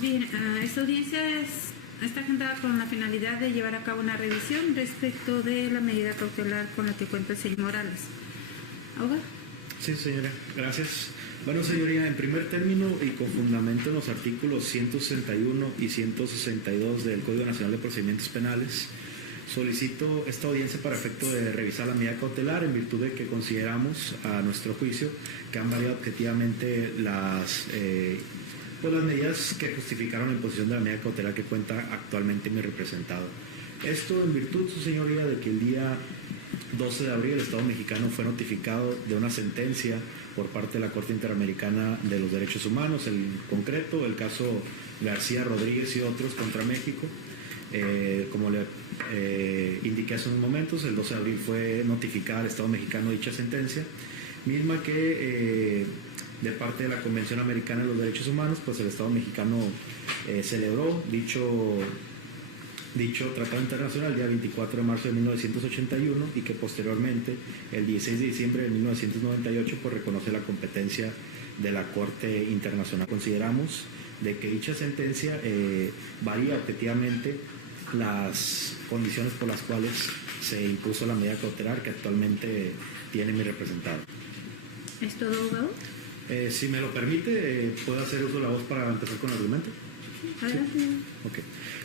Bien, esta audiencia está agendada con la finalidad de llevar a cabo una revisión respecto de la medida cautelar con la que cuenta el señor Morales. ¿Abogado? Sí, señora, gracias. Bueno, señoría, en primer término y con fundamento en los artículos 161 y 162 del Código Nacional de Procedimientos Penales, solicito esta audiencia para efecto de revisar la medida cautelar en virtud de que consideramos, a nuestro juicio, que han variado objetivamente las medidas que justificaron la imposición de la medida cautelar que cuenta actualmente mi representado. Esto en virtud, su señoría, de que el día 12 de abril el Estado mexicano fue notificado de una sentencia por parte de la Corte Interamericana de los Derechos Humanos, en concreto el caso García Rodríguez y otros contra México. Como le indiqué hace unos momentos, el 12 de abril fue notificada al Estado mexicano dicha sentencia, misma que de parte de la Convención Americana de los Derechos Humanos, pues el Estado mexicano celebró dicho tratado internacional el día 24 de marzo de 1981 y que posteriormente, el 16 de diciembre de 1998, pues reconoce la competencia de la Corte Internacional. Consideramos de que dicha sentencia varía objetivamente las condiciones por las cuales se impuso la medida cautelar que actualmente tiene mi representado. ¿Es todo, abogado? Si me lo permite, ¿puedo hacer uso de la voz para empezar con el argumento? Adelante. ¿Sí? Ok.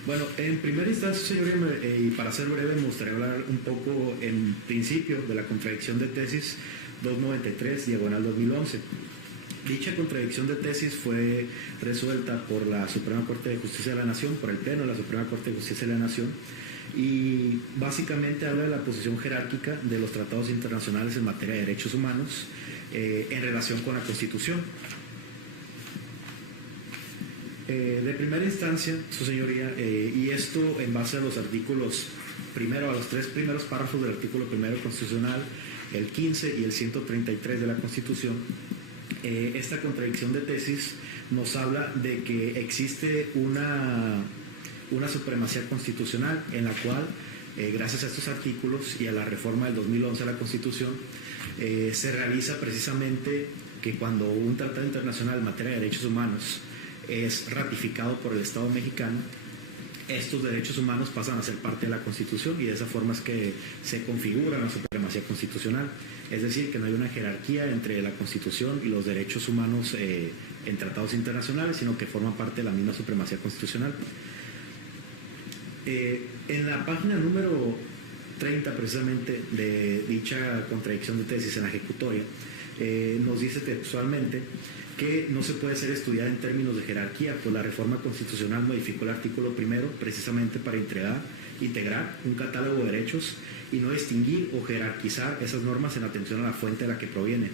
Bueno, en primera instancia, señoría, y para ser breve, me gustaría hablar un poco en principio de la contradicción de tesis 293/2011. Dicha contradicción de tesis fue resuelta por la Suprema Corte de Justicia de la Nación, por el Pleno de la Suprema Corte de Justicia de la Nación, y básicamente habla de la posición jerárquica de los tratados internacionales en materia de derechos humanos en relación con la Constitución. De primera instancia, su señoría, y esto en base a los artículos, primero a los 3 primeros párrafos del artículo primero constitucional, el 15 y el 133 de la Constitución, esta contradicción de tesis nos habla de que existe una supremacía constitucional en la cual, gracias a estos artículos y a la reforma del 2011 a la Constitución, se realiza precisamente que cuando un tratado internacional en materia de derechos humanos es ratificado por el Estado mexicano, estos derechos humanos pasan a ser parte de la Constitución y de esa forma es que se configura la supremacía constitucional. Es decir, que no hay una jerarquía entre la Constitución y los derechos humanos en tratados internacionales, sino que forman parte de la misma supremacía constitucional. En la página número 30 precisamente de dicha contradicción de tesis en la ejecutoria, nos dice textualmente que no se puede ser estudiada en términos de jerarquía, pues la reforma constitucional modificó el artículo primero precisamente para integrar un catálogo de derechos y no distinguir o jerarquizar esas normas en atención a la fuente de la que provienen.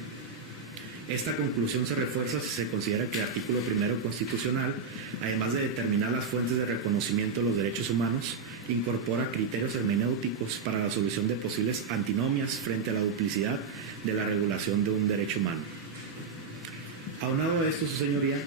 Esta conclusión se refuerza si se considera que el artículo primero constitucional, además de determinar las fuentes de reconocimiento de los derechos humanos, incorpora criterios hermenéuticos para la solución de posibles antinomias frente a la duplicidad de la regulación de un derecho humano. Aunado a esto, su señoría,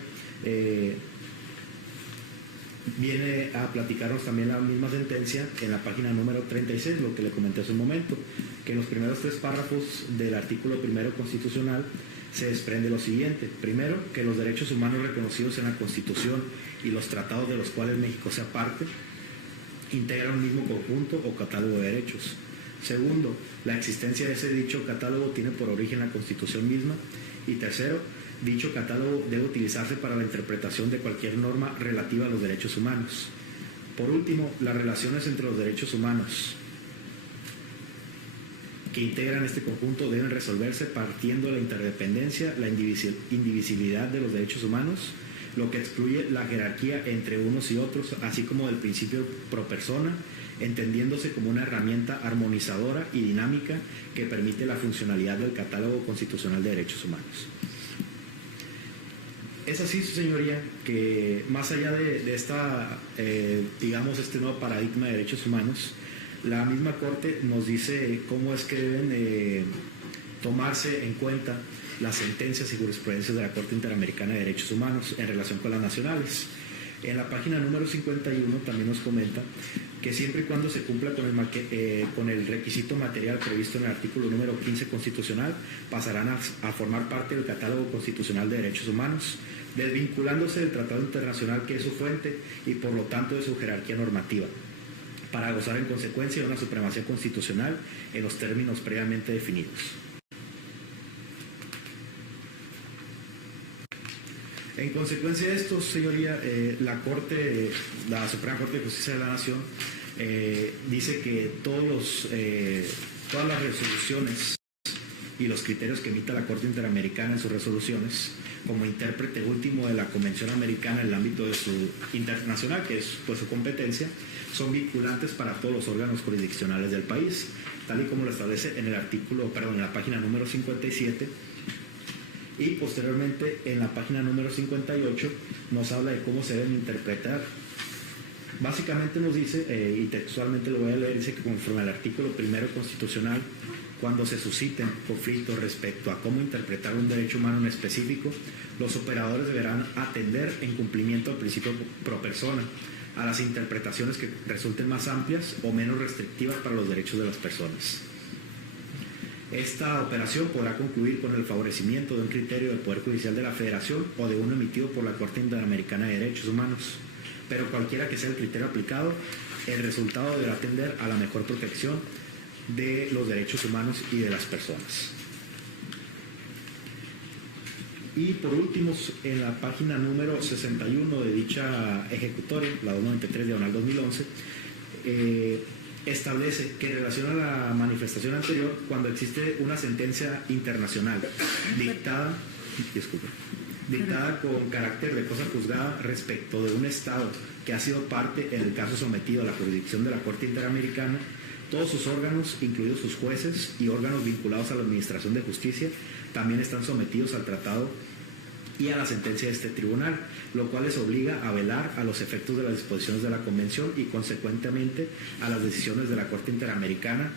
viene a platicarnos también la misma sentencia en la página número 36, lo que le comenté hace un momento, que en los primeros 3 párrafos del artículo primero constitucional se desprende lo siguiente. Primero, que los derechos humanos reconocidos en la Constitución y los tratados de los cuales México sea parte integran un mismo conjunto o catálogo de derechos. Segundo, la existencia de ese dicho catálogo tiene por origen la Constitución misma. Y tercero, dicho catálogo debe utilizarse para la interpretación de cualquier norma relativa a los derechos humanos. Por último, las relaciones entre los derechos humanos que integran este conjunto deben resolverse partiendo de la interdependencia, la indivisibilidad de los derechos humanos, lo que excluye la jerarquía entre unos y otros, así como del principio pro persona, entendiéndose como una herramienta armonizadora y dinámica que permite la funcionalidad del catálogo constitucional de derechos humanos. Es así, su señoría, que más allá de esta, digamos, este nuevo paradigma de derechos humanos, la misma Corte nos dice cómo es que deben tomarse en cuenta las sentencias y jurisprudencias de la Corte Interamericana de Derechos Humanos en relación con las nacionales. En la página número 51 también nos comenta que siempre y cuando se cumpla con el requisito material previsto en el artículo número 15 constitucional, pasarán a formar parte del catálogo constitucional de derechos humanos, desvinculándose del tratado internacional que es su fuente y por lo tanto de su jerarquía normativa, para gozar en consecuencia de una supremacía constitucional en los términos previamente definidos. En consecuencia de esto, señoría, la Suprema Corte de Justicia de la Nación dice que todas las resoluciones y los criterios que emita la Corte Interamericana en sus resoluciones, como intérprete último de la Convención Americana en el ámbito de su internacional, que es pues, su competencia, son vinculantes para todos los órganos jurisdiccionales del país, tal y como lo establece en la página número 57, y posteriormente en la página número 58 nos habla de cómo se deben interpretar. Básicamente nos dice, y textualmente lo voy a leer, dice que conforme al artículo 1 constitucional, cuando se susciten conflictos respecto a cómo interpretar un derecho humano en específico, los operadores deberán atender en cumplimiento al principio pro persona a las interpretaciones que resulten más amplias o menos restrictivas para los derechos de las personas. Esta operación podrá concluir con el favorecimiento de un criterio del Poder Judicial de la Federación o de uno emitido por la Corte Interamericana de Derechos Humanos, pero cualquiera que sea el criterio aplicado, el resultado deberá atender a la mejor protección de los derechos humanos y de las personas. Y por último, en la página número 61 de dicha ejecutoria, la 293/2011, establece que en relación a la manifestación anterior, cuando existe una sentencia internacional dictada con carácter de cosa juzgada respecto de un Estado que ha sido parte en el caso sometido a la jurisdicción de la Corte Interamericana, todos sus órganos, incluidos sus jueces y órganos vinculados a la Administración de Justicia, también están sometidos al tratado y a la sentencia de este tribunal, lo cual les obliga a velar a los efectos de las disposiciones de la Convención y consecuentemente a las decisiones de la Corte Interamericana,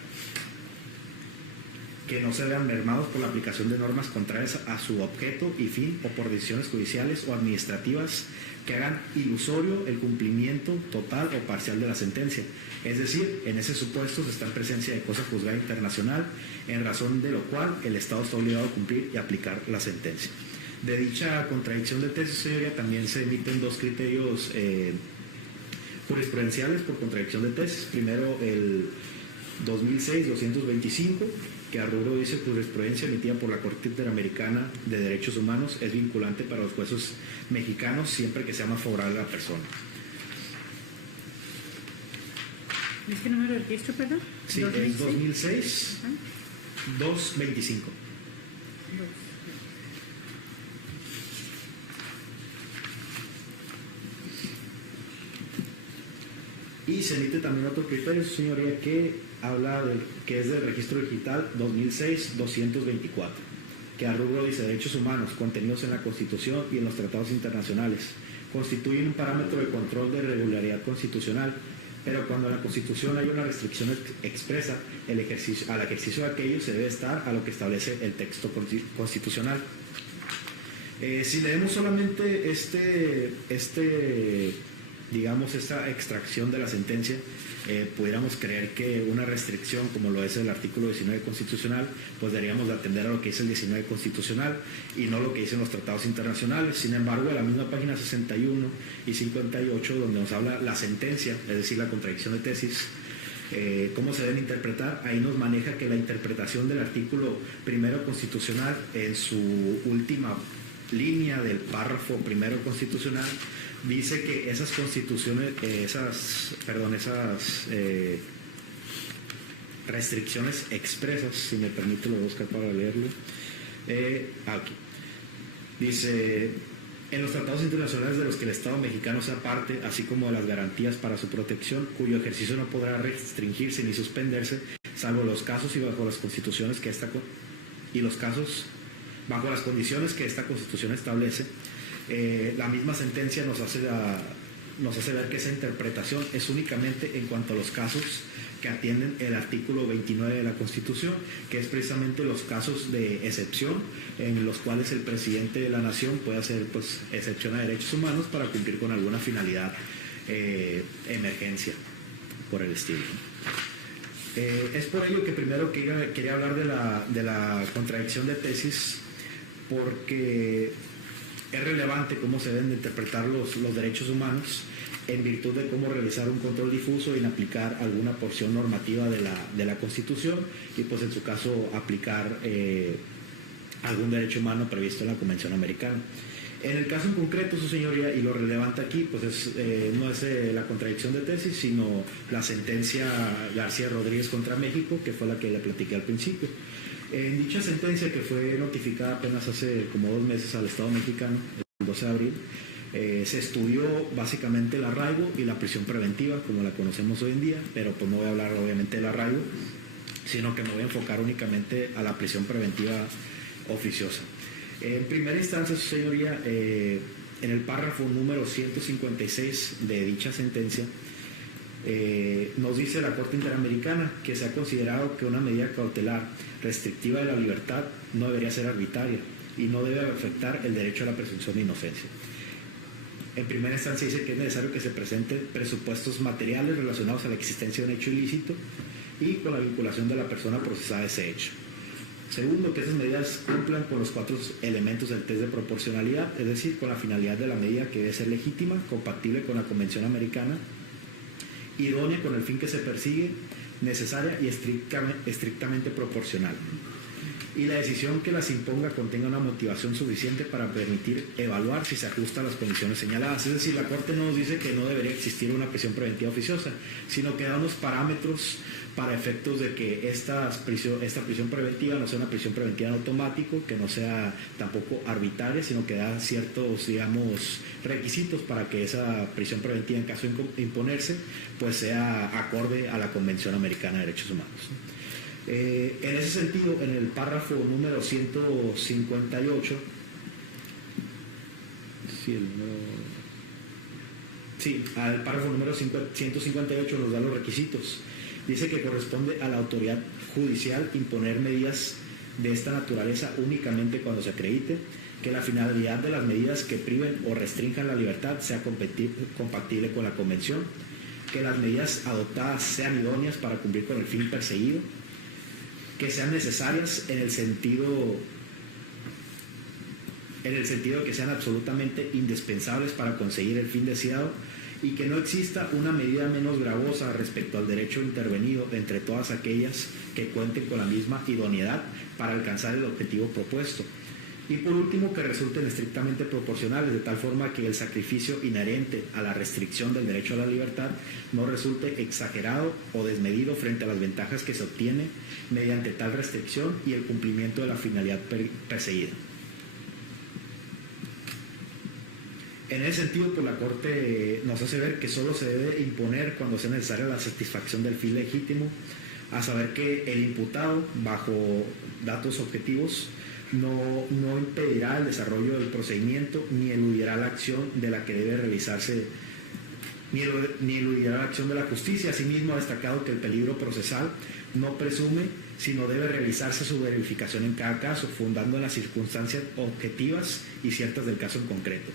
que no se vean mermados por la aplicación de normas contrarias a su objeto y fin o por decisiones judiciales o administrativas que hagan ilusorio el cumplimiento total o parcial de la sentencia. Es decir, en ese supuesto se está en presencia de cosa juzgada internacional, en razón de lo cual el Estado está obligado a cumplir y aplicar la sentencia. De dicha contradicción de tesis, señoría, también se emiten dos criterios jurisprudenciales por contradicción de tesis. Primero, el 2006-225, que a rubro dice: jurisprudencia emitida por la Corte Interamericana de Derechos Humanos es vinculante para los jueces mexicanos siempre que sea más favorable a la persona. ¿Es qué número de registro, perdón? Sí, es 2006-225. Y se emite también otro criterio, señoría, que habla que es del registro digital 2006-224, que a rubro dice: derechos humanos contenidos en la Constitución y en los tratados internacionales constituyen un parámetro de control de regularidad constitucional, pero cuando en la Constitución hay una restricción expresa, al ejercicio de aquello se debe estar a lo que establece el texto constitucional. Si leemos solamente digamos, esta extracción de la sentencia, pudiéramos creer que una restricción como lo es el artículo 19 constitucional, pues deberíamos de atender a lo que dice el 19 constitucional y no lo que dicen los tratados internacionales. Sin embargo, en la misma página 61 y 58, donde nos habla la sentencia, es decir, la contradicción de tesis, cómo se deben interpretar, ahí nos maneja que la interpretación del artículo 1 constitucional en su última línea del párrafo 1 constitucional dice que esas constituciones, esas restricciones expresas, si me permite lo voy a buscar para leerlo, aquí dice: en los tratados internacionales de los que el Estado mexicano sea parte, así como de las garantías para su protección, cuyo ejercicio no podrá restringirse ni suspenderse, salvo los casos y bajo las constituciones que bajo las condiciones que esta Constitución establece. La misma sentencia nos hace ver que esa interpretación es únicamente en cuanto a los casos que atienden el artículo 29 de la Constitución, que es precisamente los casos de excepción en los cuales el presidente de la nación puede hacer pues excepción a derechos humanos para cumplir con alguna finalidad, emergencia, por el estilo. Es por ello que primero quería hablar de la contradicción de tesis, porque Es relevante cómo se deben de interpretar los derechos humanos en virtud de cómo realizar un control difuso y en aplicar alguna porción normativa de la Constitución y pues en su caso aplicar algún derecho humano previsto en la Convención Americana. En el caso en concreto, su señoría, y lo relevante aquí, pues no es la contradicción de tesis, sino la sentencia García Rodríguez contra México, que fue la que le platiqué al principio. En dicha sentencia, que fue notificada apenas hace como 2 meses al Estado mexicano, el 12 de abril, se estudió básicamente el arraigo y la prisión preventiva, como la conocemos hoy en día, pero pues no voy a hablar obviamente del arraigo, sino que me voy a enfocar únicamente a la prisión preventiva oficiosa. En primera instancia, su señoría, en el párrafo número 156 de dicha sentencia, nos dice la Corte Interamericana que se ha considerado que una medida cautelar restrictiva de la libertad no debería ser arbitraria y no debe afectar el derecho a la presunción de inocencia. En primera instancia dice que es necesario que se presenten presupuestos materiales relacionados a la existencia de un hecho ilícito y con la vinculación de la persona procesada a ese hecho. Segundo, que esas medidas cumplan con los 4 elementos del test de proporcionalidad, es decir, con la finalidad de la medida que debe ser legítima, compatible con la Convención Americana, idónea con el fin que se persigue, necesaria y estrictamente proporcional. Y la decisión que las imponga contenga una motivación suficiente para permitir evaluar si se ajusta a las condiciones señaladas. Es decir, la Corte no nos dice que no debería existir una prisión preventiva oficiosa, sino que da unos parámetros para efectos de que esta prisión preventiva no sea una prisión preventiva en automático, que no sea tampoco arbitraria, sino que da ciertos, digamos, requisitos para que esa prisión preventiva, en caso de imponerse, pues sea acorde a la Convención Americana de Derechos Humanos. En ese sentido, en el párrafo número 158, al párrafo número 158 nos da los requisitos. Dice que corresponde a la autoridad judicial imponer medidas de esta naturaleza únicamente cuando se acredite que la finalidad de las medidas que priven o restrinjan la libertad sea compatible con la Convención, que las medidas adoptadas sean idóneas para cumplir con el fin perseguido, que sean necesarias en el sentido de que sean absolutamente indispensables para conseguir el fin deseado y que no exista una medida menos gravosa respecto al derecho intervenido de entre todas aquellas que cuenten con la misma idoneidad para alcanzar el objetivo propuesto. Y por último, que resulten estrictamente proporcionales, de tal forma que el sacrificio inherente a la restricción del derecho a la libertad no resulte exagerado o desmedido frente a las ventajas que se obtiene mediante tal restricción y el cumplimiento de la finalidad perseguida. En ese sentido, pues la Corte nos hace ver que solo se debe imponer cuando sea necesaria la satisfacción del fin legítimo, a saber que el imputado, bajo datos objetivos, no impedirá el desarrollo del procedimiento ni eludirá la acción de la que debe realizarse, ni eludirá la acción de la justicia. Asimismo, ha destacado que el peligro procesal no presume, sino debe realizarse su verificación en cada caso, fundando en las circunstancias objetivas y ciertas del caso en concreto.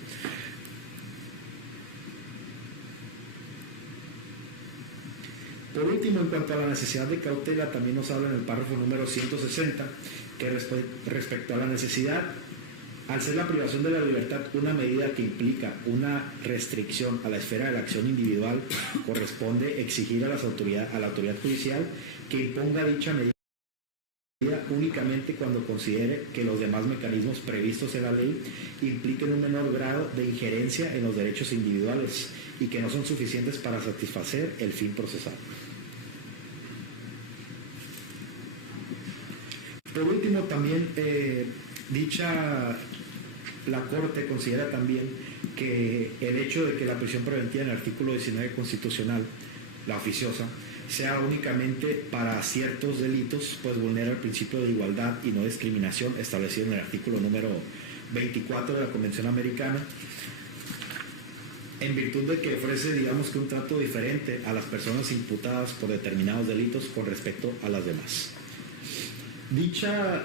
Por último, en cuanto a la necesidad de cautela, también nos habla en el párrafo número 160, que respecto a la necesidad, al ser la privación de la libertad una medida que implica una restricción a la esfera de la acción individual, corresponde exigir a la autoridad judicial que imponga dicha medida únicamente cuando considere que los demás mecanismos previstos en la ley impliquen un menor grado de injerencia en los derechos individuales y que no son suficientes para satisfacer el fin procesal. Por último, también la Corte considera también que el hecho de que la prisión preventiva en el artículo 19 constitucional, la oficiosa, sea únicamente para ciertos delitos, pues vulnera el principio de igualdad y no discriminación establecido en el artículo número 24 de la Convención Americana, en virtud de que ofrece, digamos, que un trato diferente a las personas imputadas por determinados delitos con respecto a las demás. Dicha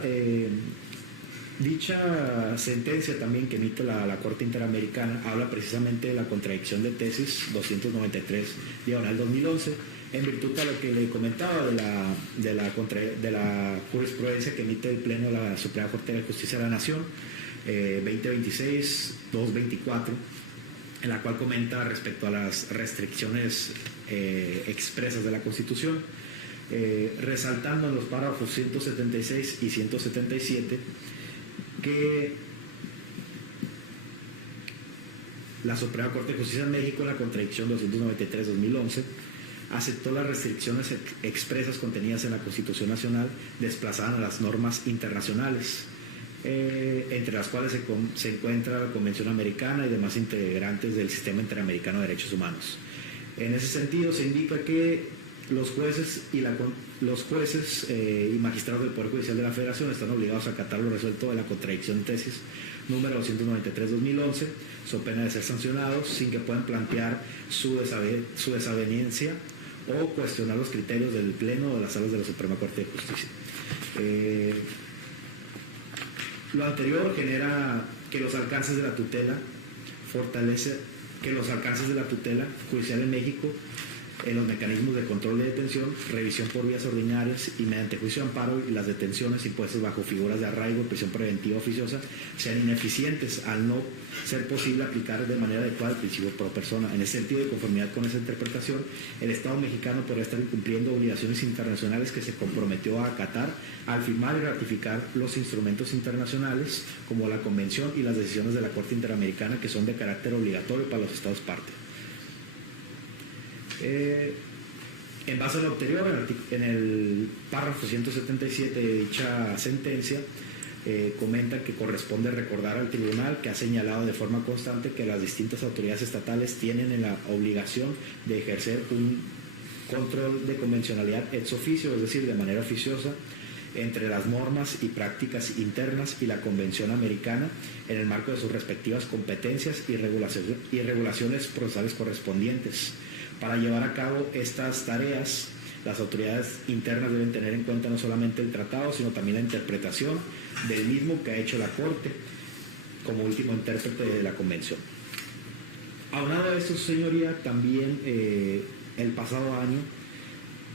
sentencia también que emite la Corte Interamericana habla precisamente de la contradicción de tesis 293/2011, En virtud de lo que le comentaba de la jurisprudencia que emite el Pleno de la Suprema Corte de Justicia de la Nación, 2026-224, en la cual comenta respecto a las restricciones expresas de la Constitución, resaltando en los párrafos 176 y 177 que la Suprema Corte de Justicia de México, en la contradicción 293-2011, aceptó las restricciones expresas contenidas en la Constitución Nacional, desplazadas a las normas internacionales, entre las cuales se encuentra la Convención Americana y demás integrantes del Sistema Interamericano de Derechos Humanos. En ese sentido, se indica que los jueces y magistrados del Poder Judicial de la Federación están obligados a acatar lo resuelto de la contradicción de tesis número 293-2011, so pena de ser sancionados, sin que puedan plantear su desaveniencia o cuestionar los criterios del Pleno o de las salas de la Suprema Corte de Justicia. Lo anterior genera que los alcances de la tutela judicial en México, en los mecanismos de control de detención, revisión por vías ordinarias y mediante juicio de amparo, y las detenciones impuestas bajo figuras de arraigo, prisión preventiva oficiosa, sean ineficientes al no ser posible aplicar de manera adecuada el principio pro persona. En ese sentido, y conformidad con esa interpretación, el Estado mexicano podría estar incumpliendo obligaciones internacionales que se comprometió a acatar al firmar y ratificar los instrumentos internacionales como la Convención y las decisiones de la Corte Interamericana, que son de carácter obligatorio para los Estados parte. En base a lo anterior, en el párrafo 177 de dicha sentencia, comenta que corresponde recordar al tribunal que ha señalado de forma constante que las distintas autoridades estatales tienen la obligación de ejercer un control de convencionalidad ex officio, es decir, de manera oficiosa, entre las normas y prácticas internas y la Convención Americana en el marco de sus respectivas competencias y regulaciones procesales correspondientes. Para llevar a cabo estas tareas, las autoridades internas deben tener en cuenta no solamente el tratado, sino también la interpretación del mismo que ha hecho la Corte como último intérprete de la Convención. Aunado a esto, señoría, también el pasado año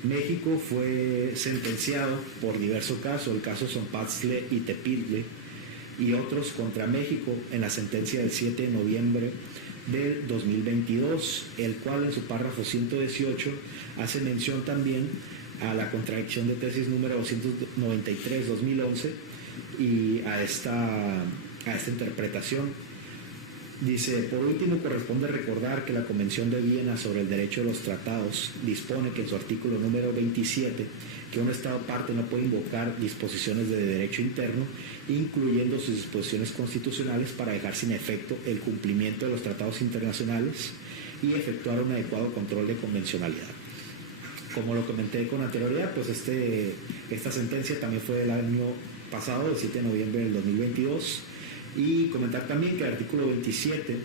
México fue sentenciado por diversos casos, el caso Zompatzle y Tepiztle y otros contra México, en la sentencia del 7 de noviembre del 2022, el cual en su párrafo 118 hace mención también a la contradicción de tesis número 293-2011 y a esta interpretación. Dice: por último, corresponde recordar que la Convención de Viena sobre el Derecho de los Tratados dispone que en su artículo número 27 que un Estado parte no puede invocar disposiciones de derecho interno, incluyendo sus disposiciones constitucionales, para dejar sin efecto el cumplimiento de los tratados internacionales y efectuar un adecuado control de convencionalidad. Como lo comenté con anterioridad, pues esta sentencia también fue del año pasado, el 7 de noviembre del 2022. Y comentar también que el artículo 27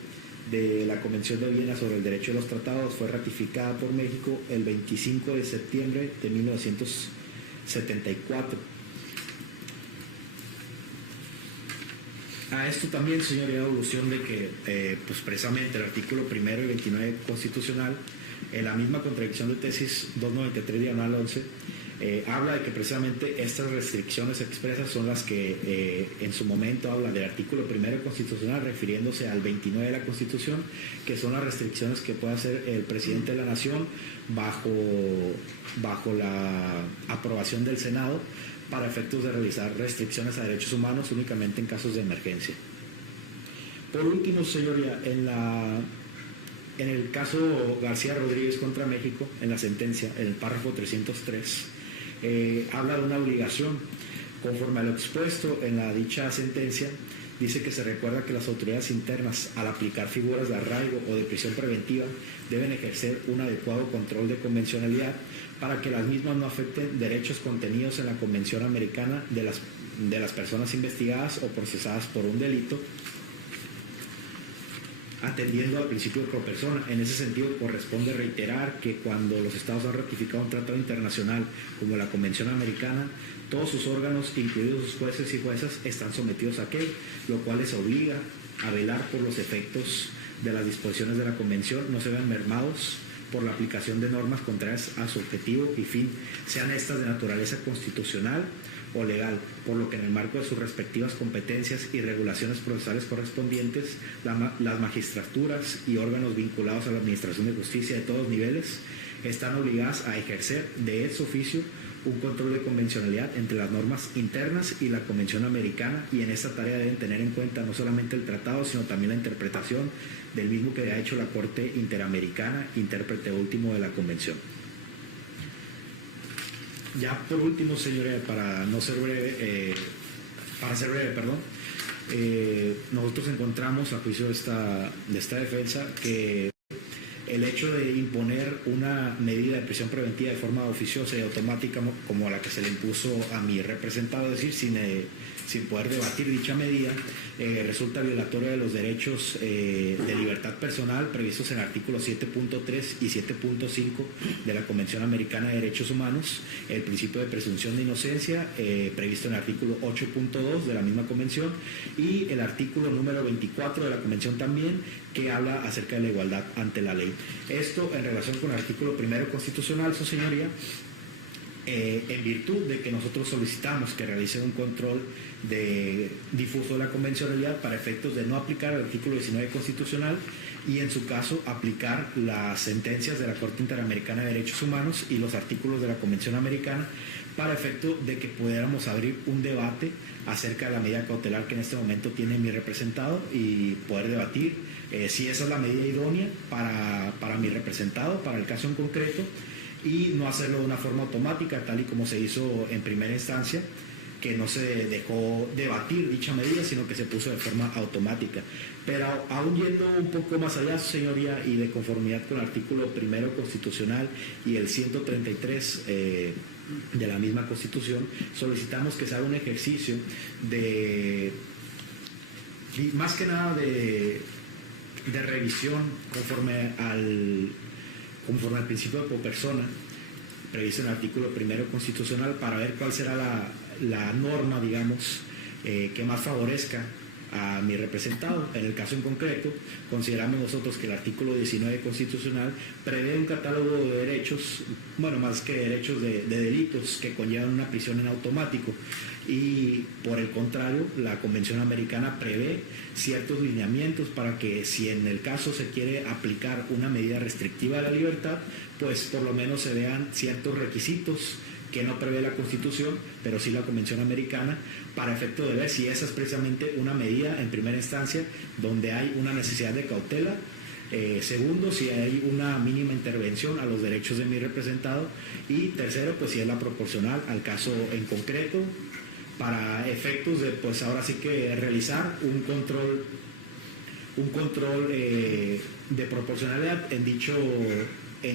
de la Convención de Viena sobre el Derecho de los Tratados fue ratificada por México el 25 de septiembre de 1974. A esto también, señoría, alusión de que pues precisamente el artículo 1 y 29 constitucional, en la misma contradicción de tesis 293/11, habla de que precisamente estas restricciones expresas son las que en su momento habla del artículo 1 constitucional, refiriéndose al 29 de la Constitución, que son las restricciones que puede hacer el presidente de la Nación bajo la aprobación del Senado, para efectos de realizar restricciones a derechos humanos únicamente en casos de emergencia. Por último, señoría, en el caso García Rodríguez contra México, en la sentencia, en el párrafo 303, habla de una obligación. Conforme a lo expuesto en la dicha sentencia, dice que se recuerda que las autoridades internas, al aplicar figuras de arraigo o de prisión preventiva, deben ejercer un adecuado control de convencionalidad para que las mismas no afecten derechos contenidos en la Convención Americana de las personas investigadas o procesadas por un delito, atendiendo al principio pro persona. En ese sentido, corresponde reiterar que cuando los Estados han ratificado un tratado internacional como la Convención Americana, todos sus órganos, incluidos sus jueces y juezas, están sometidos a aquel, lo cual les obliga a velar por los efectos de las disposiciones de la Convención no se vean mermados por la aplicación de normas contrarias a su objetivo y fin, sean estas de naturaleza constitucional o legal, por lo que en el marco de sus respectivas competencias y regulaciones procesales correspondientes, las magistraturas y órganos vinculados a la Administración de Justicia de todos niveles están obligadas a ejercer de ex oficio un control de convencionalidad entre las normas internas y la Convención Americana, y en esta tarea deben tener en cuenta no solamente el tratado, sino también la interpretación del mismo que ha hecho la Corte Interamericana, intérprete último de la Convención. Ya por último, señoría, para ser breve, nosotros encontramos, a juicio de esta defensa, que el hecho de imponer una medida de prisión preventiva de forma oficiosa y automática como la que se le impuso a mi representado, es decir, sin poder debatir dicha medida, resulta violatoria de los derechos de libertad personal previstos en el artículo 7.3 y 7.5 de la Convención Americana de Derechos Humanos, el principio de presunción de inocencia previsto en el artículo 8.2 de la misma convención, y el artículo número 24 de la convención también, que habla acerca de la igualdad ante la ley. Esto en relación con el artículo primero constitucional, su señoría, en virtud de que nosotros solicitamos que realice un control difuso de la convencionalidad para efectos de no aplicar el artículo 19 constitucional y en su caso aplicar las sentencias de la Corte Interamericana de Derechos Humanos y los artículos de la Convención Americana, para efecto de que pudiéramos abrir un debate acerca de la medida cautelar que en este momento tiene mi representado y poder debatir si esa es la medida idónea para mi representado, para el caso en concreto, y no hacerlo de una forma automática, tal y como se hizo en primera instancia, que no se dejó debatir dicha medida, sino que se puso de forma automática. Pero aún yendo un poco más allá, su señoría, y de conformidad con el artículo primero constitucional y el 133 de la misma Constitución, solicitamos que se haga un ejercicio más que nada de revisión conforme al principio de copersona previsto en el artículo primero constitucional, para ver cuál será la norma, digamos, que más favorezca a mi representado. En el caso en concreto, consideramos nosotros que el artículo 19 constitucional prevé un catálogo de derechos, bueno, más que derechos, de delitos que conllevan una prisión en automático, y por el contrario, la Convención Americana prevé ciertos lineamientos para que, si en el caso se quiere aplicar una medida restrictiva de la libertad, pues por lo menos se vean ciertos requisitos que no prevé la Constitución, pero sí la Convención Americana, para efecto de ver si esa es precisamente una medida en primera instancia donde hay una necesidad de cautela. Segundo, si hay una mínima intervención a los derechos de mi representado, y tercero, pues si es la proporcional al caso en concreto, para efectos de, pues ahora sí que realizar un control de proporcionalidad en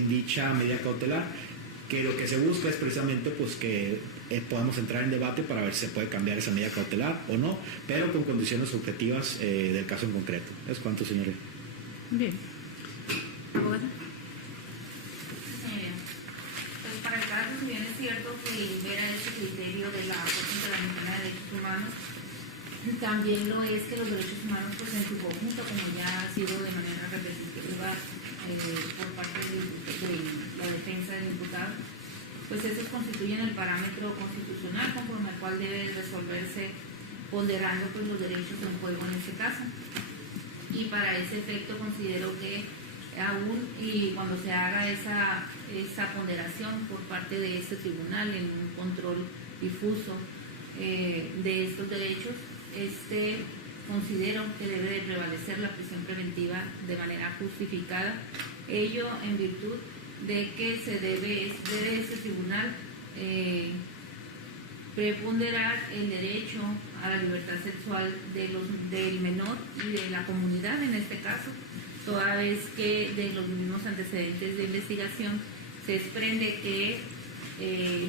dicha medida cautelar, que lo que se busca es precisamente pues que podamos entrar en debate para ver si se puede cambiar esa medida cautelar o no, pero con condiciones objetivas del caso en concreto. ¿Es cuánto, señoría? Bien. ¿Abogada? Señoría, pues para el caso, si bien es cierto que libera ese criterio de la Corte Interamericana de Derechos Humanos, también lo es que los derechos humanos, pues en su conjunto, como ya ha sido de manera repetitiva por parte de la defensa del imputado, pues esos constituyen el parámetro constitucional conforme al cual debe resolverse, ponderando pues los derechos en juego en este caso. Y para ese efecto considero que aún y cuando se haga esa ponderación por parte de este tribunal en un control difuso de estos derechos, considero que debe de prevalecer la prisión preventiva de manera justificada, ello en virtud de que se debe este tribunal preponderar el derecho a la libertad sexual del menor y de la comunidad en este caso, toda vez que de los mismos antecedentes de investigación se desprende que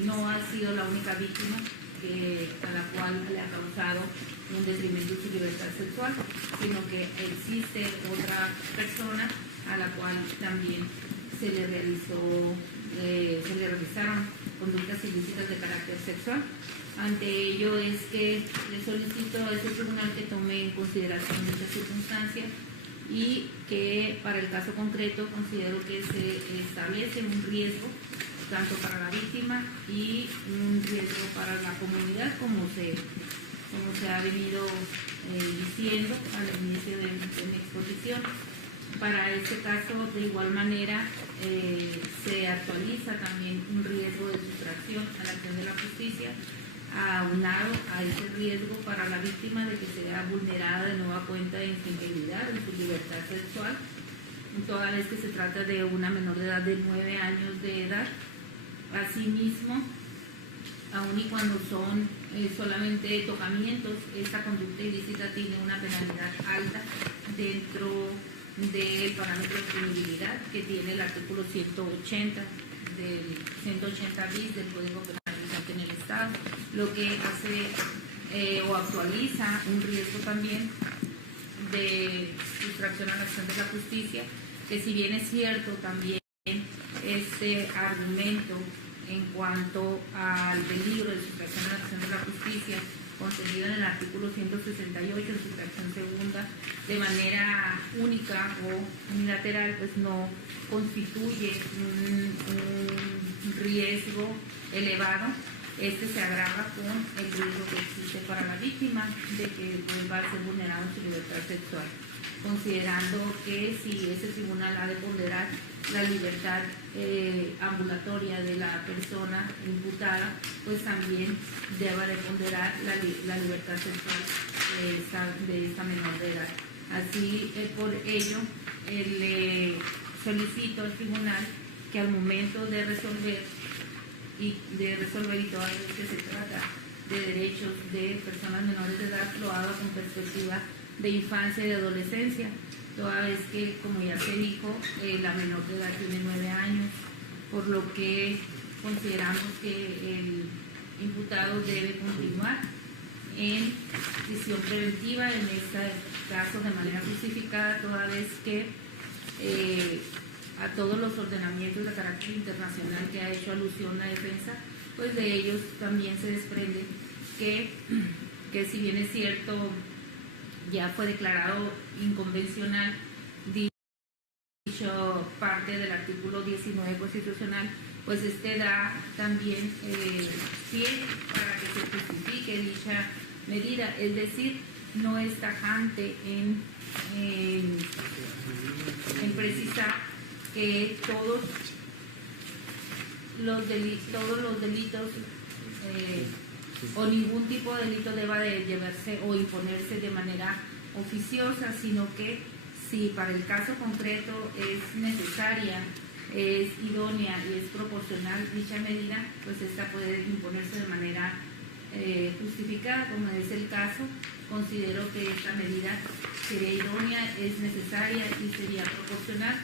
no ha sido la única víctima a la cual le ha causado un detrimento de su libertad sexual, sino que existe otra persona a la cual también se le realizaron conductas ilícitas de carácter sexual. Ante ello es que le solicito a este tribunal que tome en consideración esta circunstancia y que para el caso concreto considero que se establece un riesgo tanto para la víctima y un riesgo para la comunidad, como se ha venido diciendo al inicio de mi exposición. Para este caso, de igual manera, se actualiza también un riesgo de sustracción a la acción de la justicia, aunado a ese riesgo para la víctima de que sea vulnerada de nueva cuenta en su integridad, en su libertad sexual, toda vez que se trata de una menor de edad de 9 años de edad. Asimismo, aun y cuando son solamente tocamientos, esta conducta ilícita tiene una penalidad alta dentro del parámetro de punibilidad que tiene el artículo 180 bis del Código Penal vigente en el Estado, lo que hace o actualiza un riesgo también de sustracción a la acción de la justicia, que si bien es cierto también este argumento en cuanto al peligro de sustracción a la acción de la justicia contenido en el artículo 168 en su fracción segunda de manera única o unilateral, pues no constituye un riesgo elevado. Este se agrava con el riesgo que existe para la víctima de que vuelva a ser vulnerado en su libertad sexual, considerando que si ese tribunal ha de ponderar la libertad ambulatoria de la persona imputada, pues también debe de ponderar la libertad sexual de esta menor de edad. Así, por ello, le solicito al tribunal que al momento de resolver y toda vez que se trata de derechos de personas menores de edad, lo haga con perspectiva de infancia y de adolescencia, toda vez que, como ya se dijo, la menor de edad tiene 9 años, por lo que consideramos que el imputado debe continuar en prisión preventiva, en este caso de manera justificada, toda vez que a todos los ordenamientos de carácter internacional que ha hecho alusión la defensa, pues de ellos también se desprende que si bien es cierto, ya fue declarado inconvencional dicho parte del artículo 19 constitucional, pues este da también pie para que se justifique dicha medida, es decir, no es tajante en precisar que todos los delitos o ningún tipo de delito deba de llevarse o imponerse de manera oficiosa, sino que si para el caso concreto es necesaria, es idónea y es proporcional dicha medida, pues esta puede imponerse de manera justificada, como es el caso. Considero que esta medida sería idónea, es necesaria y sería proporcional,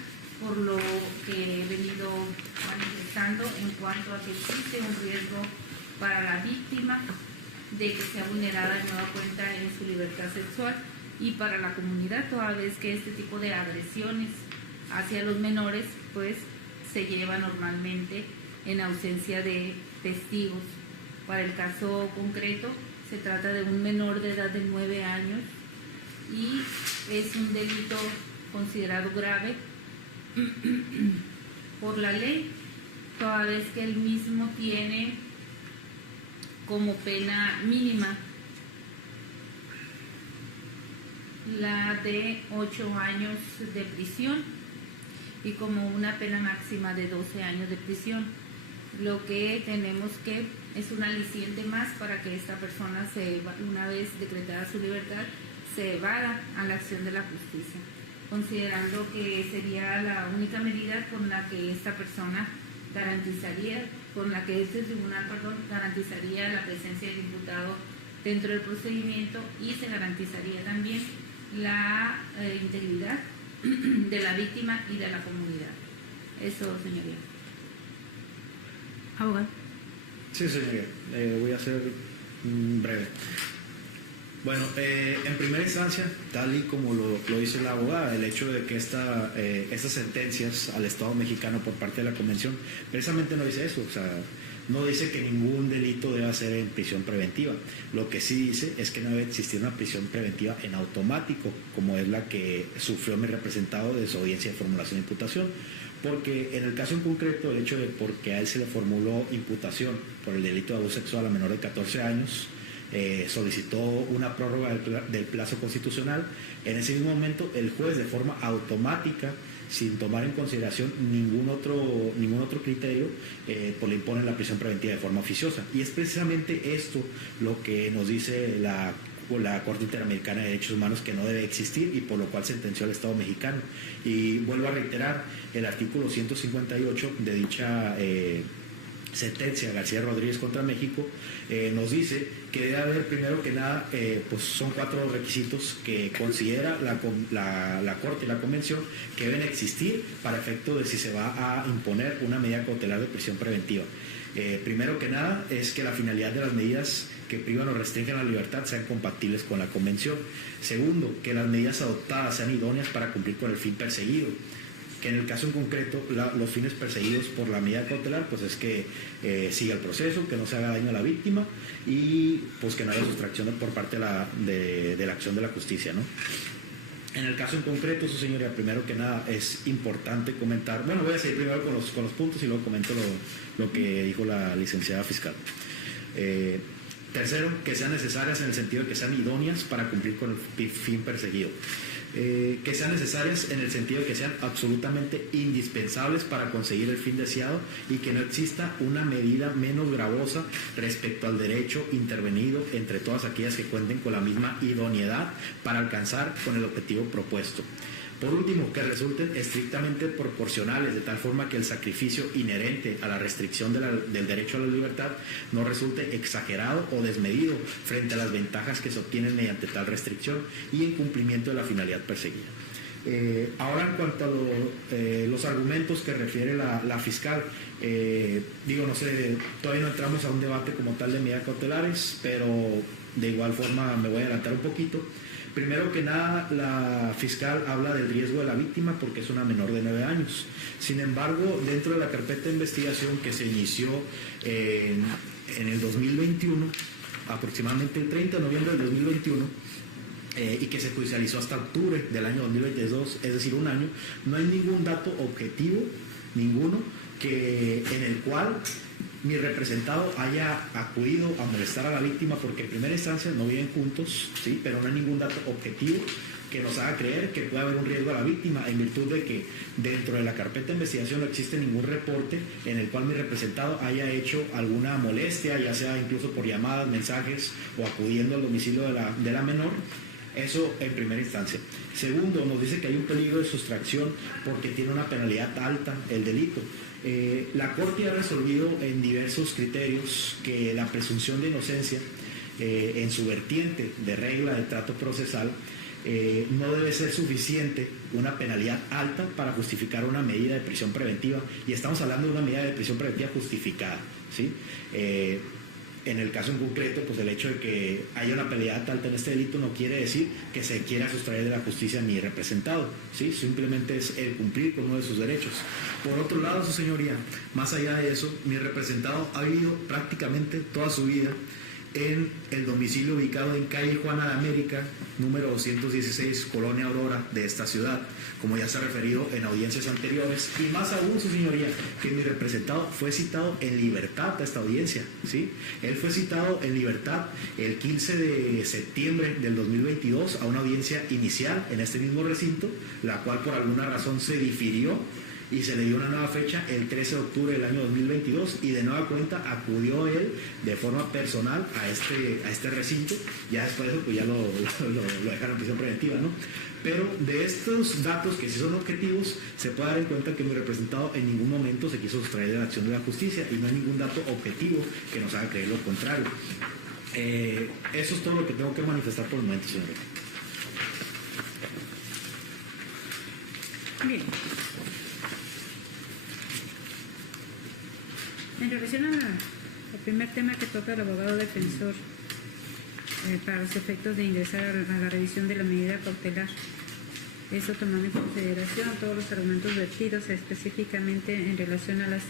por lo que he venido manifestando en cuanto a que existe un riesgo para la víctima de que sea vulnerada de nueva cuenta en su libertad sexual, y para la comunidad, toda vez que este tipo de agresiones hacia los menores pues se lleva normalmente en ausencia de testigos. Para el caso concreto se trata de un menor de edad de 9 años y es un delito considerado grave por la ley, toda vez que el mismo tiene como pena mínima la de 8 años de prisión y como una pena máxima de 12 años de prisión. Lo que tenemos que es un aliciente más para que esta persona, una vez decretada su libertad, se evada a la acción de la justicia, considerando que sería la única medida con la que esta persona garantizaría, con la que este tribunal, garantizaría la presencia del imputado dentro del procedimiento, y se garantizaría también la integridad de la víctima y de la comunidad. Eso, señoría. Abogado. Sí, señoría. Voy a ser breve. Bueno, en primera instancia, tal y como lo dice la abogada, el hecho de que estas sentencias al Estado mexicano por parte de la Convención precisamente no dice eso. O sea, no dice que ningún delito deba ser en prisión preventiva. Lo que sí dice es que no debe existir una prisión preventiva en automático, como es la que sufrió mi representado de su audiencia de formulación de imputación. Porque en el caso en concreto, el hecho de porque a él se le formuló imputación por el delito de abuso sexual a menor de 14 años, solicitó una prórroga del plazo constitucional. En ese mismo momento, el juez, de forma automática, sin tomar en consideración ningún otro criterio, pues le impone la prisión preventiva de forma oficiosa. Y es precisamente esto lo que nos dice la Corte Interamericana de Derechos Humanos, que no debe existir, y por lo cual sentenció al Estado mexicano. Y vuelvo a reiterar, el artículo 158 de dicha sentencia García Rodríguez contra México nos dice que debe haber, primero que nada, pues son 4 requisitos que considera la Corte y la Convención que deben existir para efecto de si se va a imponer una medida cautelar de prisión preventiva. Primero que nada es que la finalidad de las medidas que privan o restringen la libertad sean compatibles con la Convención. Segundo, que las medidas adoptadas sean idóneas para cumplir con el fin perseguido. Que en el caso en concreto, los fines perseguidos por la medida cautelar, pues es que siga el proceso, que no se haga daño a la víctima y pues que no haya sustracción por parte de la acción de la justicia, ¿no? En el caso en concreto, su señoría, primero que nada es importante comentar, bueno, voy a seguir primero con los puntos y luego comento lo que dijo la licenciada fiscal. Tercero, que sean necesarias en el sentido de que sean idóneas para cumplir con el fin perseguido. Que sean necesarias en el sentido de que sean absolutamente indispensables para conseguir el fin deseado y que no exista una medida menos gravosa respecto al derecho intervenido entre todas aquellas que cuenten con la misma idoneidad para alcanzar con el objetivo propuesto. Por último, que resulten estrictamente proporcionales, de tal forma que el sacrificio inherente a la restricción del derecho a la libertad no resulte exagerado o desmedido frente a las ventajas que se obtienen mediante tal restricción y en cumplimiento de la finalidad perseguida. Ahora, en cuanto a los argumentos que refiere la fiscal, no sé, todavía no entramos a un debate como tal de medidas cautelares, pero de igual forma me voy a adelantar un poquito. Primero que nada, la fiscal habla del riesgo de la víctima porque es una menor de 9 años. Sin embargo, dentro de la carpeta de investigación que se inició en el 2021, aproximadamente el 30 de noviembre del 2021, y que se judicializó hasta octubre del año 2022, es decir, un año, no hay ningún dato objetivo, ninguno, en el cual mi representado haya acudido a molestar a la víctima, porque en primera instancia no viven juntos, ¿sí? Pero no hay ningún dato objetivo que nos haga creer que puede haber un riesgo a la víctima, en virtud de que dentro de la carpeta de investigación no existe ningún reporte en el cual mi representado haya hecho alguna molestia, ya sea incluso por llamadas, mensajes o acudiendo al domicilio de la menor. Eso en primera instancia. Segundo, nos dice que hay un peligro de sustracción porque tiene una penalidad alta el delito. La Corte ha resolvido en diversos criterios que la presunción de inocencia, en su vertiente de regla de trato procesal, no debe ser suficiente una penalidad alta para justificar una medida de prisión preventiva, y estamos hablando de una medida de prisión preventiva justificada, ¿sí? En el caso en concreto, pues el hecho de que haya una penalidad alta en este delito no quiere decir que se quiera sustraer de la justicia ni representado, ¿sí? Simplemente es el cumplir con uno de sus derechos. Por otro lado, su señoría, más allá de eso, mi representado ha vivido prácticamente toda su vida en el domicilio ubicado en calle Juana de América, número 216, Colonia Aurora, de esta ciudad, como ya se ha referido en audiencias anteriores, y más aún, su señoría, que mi representado fue citado en libertad a esta audiencia, ¿sí? Él fue citado en libertad el 15 de septiembre del 2022 a una audiencia inicial en este mismo recinto, la cual por alguna razón se difirió y se le dio una nueva fecha el 13 de octubre del año 2022, y de nueva cuenta acudió él de forma personal a este recinto. Ya después de eso pues ya lo dejaron en prisión preventiva, ¿no? Pero de estos datos, que sí son objetivos, se puede dar en cuenta que mi representado en ningún momento se quiso sustraer de la acción de la justicia, y no hay ningún dato objetivo que nos haga creer lo contrario. Eso es todo lo que tengo que manifestar por el momento, señor. Bien. En relación al primer tema que toca el abogado defensor, para los efectos de ingresar a la revisión de la medida cautelar, eso tomando en consideración todos los argumentos vertidos específicamente en relación a las